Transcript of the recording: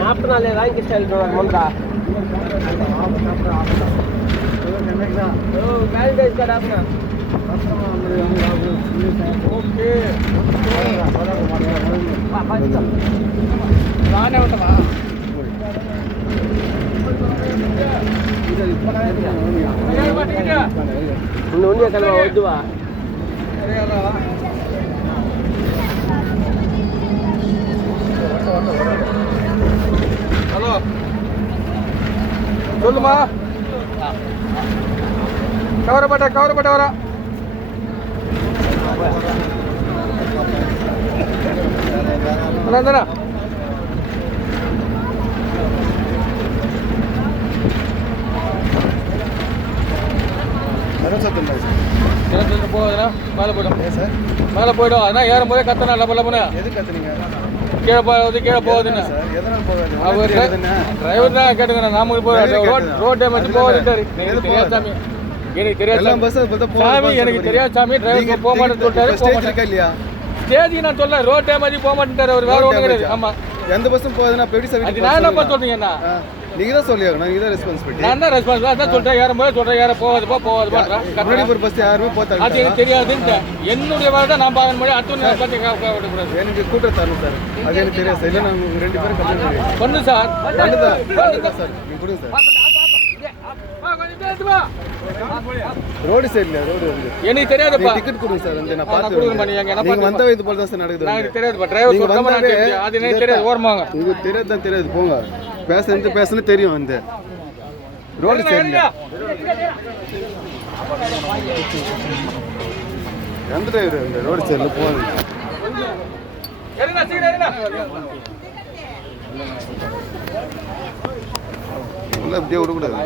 ನಾಲ್ಕು ರಾಂಕಿ style ಮುಂದ್ರ ವ್ಯಾಲಿಡೇಸ್ card ಹಾಕ್ನ okay బాగానే ఉంటుందా ఉండి కదా వద్దువా ஹலோ சொல்லுமா கவரப்பட்ட வரா அண்ணா போகுதுண்ணா மேலே போய்டும் சார் மேலே போய்டும் அதான் ஏறும் போதே கத்தனா லபலபுண்ணா எது கத்துனீங்க கீழே போகுதுன்னு அவர் டிரைவர் தான் கேட்டுங்க நாம ரோட் டேமேஜ் போகுதுட்டாரு எனக்கு தெரியாது சாமி எனக்கு தெரியாது சாமி எனக்கு தெரியாது சாமி டிரைவர் போக மாட்டேன்னு சொல்லிட்டாரு இல்லையா ஸ்டேஜ் நான் சொல்ல ரோட் டேமேஜ் போக மாட்டேன்ட்டாரு அவர் வேற ஒன்றும் கிடையாது ஆமா எந்த பஸ்ஸும் போகுதுன்னா எப்படி நான் என்ன சொல்றீங்க என்ன நீங்க தான் சொல்லியா நீங்க தான் ரெஸ்பான்சிபிலிட்டி நான் தான் ரெஸ்பான்சிபிலிட்டி அதான் சொல்றேன் ஏறும்போது சொல்றேன் ஏற போகாதுப்பா கண்ணாடி ஒரு பஸ் யாருமே போத்தாங்க அது எனக்கு தெரியாதுன்னு என்னுடைய வேலை தான் நான் பார்க்க முடியும் அடுத்த பத்தி விடக்கூடாது எனக்கு கூட்டம் தரணும் சார் அது எனக்கு தெரியாது சார் இல்லை நாங்கள் 2 பேரும் கம்ப்ளைண்ட் பண்ணு சார் சார் நீங்க கொடுங்க சார் ரோடு சைடுல ரோடு எனக்கு தெரியாதுப்பா டிக்கெட் கொடுங்க சார் வந்து நான் பார்த்து கொடுங்க நீங்க என்ன நீங்க வந்தவே இது போல தான் சார் நடக்குது எனக்கு தெரியாதுப்பா டிரைவர் சொல்றமா அது எனக்கு தெரியாது ஓரமாங்க உங்களுக்கு தெரியாது தான் தெரியாது போங்க பேசணும் தெரியும் இந்த ரோடு சைடுல எந்த டிரைவர் இந்த ரோடு சைடுல போங்க இல்ல அப்படியே விடக்கூடாது